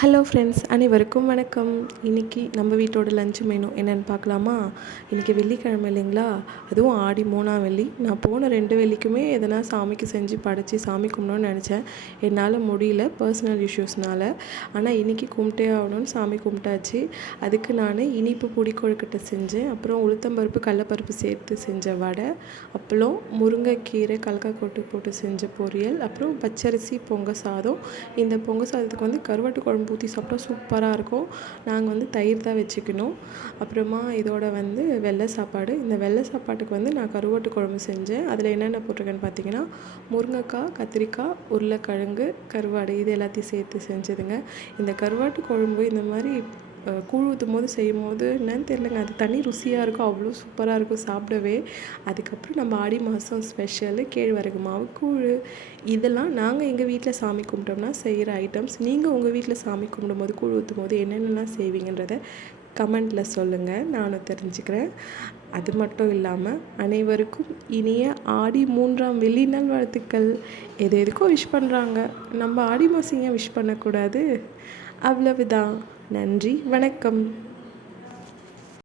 Hello friends, அனைவருக்கும் வணக்கம். இன்றைக்கி நம்ம வீட்டோட லஞ்ச் மெனு என்னென்னு பார்க்கலாமா? இன்றைக்கி வெள்ளிக்கிழமை இல்லைங்களா? அதுவும் ஆடி 3ஆம் வெள்ளி. நான் போன 2 வெள்ளிக்குமே எதனா சாமிக்கு செஞ்சு படைச்சி சாமி கும்பிடணும்னு நினச்சேன். என்னால் முடியல பர்சனல் இஷ்யூஸ்னால். ஆனால் இன்றைக்கி கும்பிட்டே ஆகணும்னு சாமி கும்பிட்டாச்சு. அதுக்கு நான் இனிப்பு பொடி கொழுக்கட்டை செஞ்சேன். அப்புறம் உளுத்தம்பருப்பு கடலப்பருப்பு சேர்த்து செஞ்ச வடை, அப்பளம், முருங்கைக்கீரை கலக்காக்கொட்டு போட்டு செஞ்ச பொரியல், அப்புறம் பச்சரிசி பொங்க சாதம். இந்த பொங்க சாதத்துக்கு கருவாட்டு குழம்பு ஊற்றி சாப்பிட்டா சூப்பராக இருக்கும். நாங்கள் தயிர் தான் வச்சுக்கணும். அப்புறமா இதோட வெள்ளை சாப்பாடு. இந்த வெள்ளை சாப்பாட்டுக்கு நான் கருவாட்டு குழம்பு செஞ்சேன். அதில் என்னென்ன போட்டிருக்கேன்னு பார்த்தீங்கன்னா, முருங்கைக்காய், கத்திரிக்காய், உருளைக்கிழங்கு, கருவாடு இது எல்லாத்தையும் சேர்த்து செஞ்சதுங்க. இந்த கருவாட்டு குழம்பு இந்த மாதிரி கூழ் ஊற்றும் போது செய்யும் போது என்னன்னு தெரிலங்க, அது தனி ருசியாக இருக்கும். அவ்வளோ சூப்பராக இருக்கும் சாப்பிடவே. அதுக்கப்புறம் நம்ம ஆடி மாதம் ஸ்பெஷலு கேழ்வரகு மாவு கூழ். இதெல்லாம் நாங்கள் எங்கள் வீட்டில் சாமி கும்பிட்டோம்னா செய்கிற ஐட்டம்ஸ். நீங்கள் உங்கள் வீட்டில் சாமி கும்பிடும்போது கூழ் ஊற்றும் போது என்னென்னலாம் செய்வீங்கன்றதை கமெண்ட்டில் சொல்லுங்கள், நானும் தெரிஞ்சுக்கிறேன். அது மட்டும் இல்லாமல் அனைவருக்கும் இனிய ஆடி 3ஆம் வெள்ளி நாள் வாழ்த்துக்கள். எதுக்கோ விஷ் பண்ணுறாங்க, நம்ம ஆடி மாதம் ஏன் விஷ் பண்ணக்கூடாது? அவ்வளவுதான். நன்றி, வணக்கம்.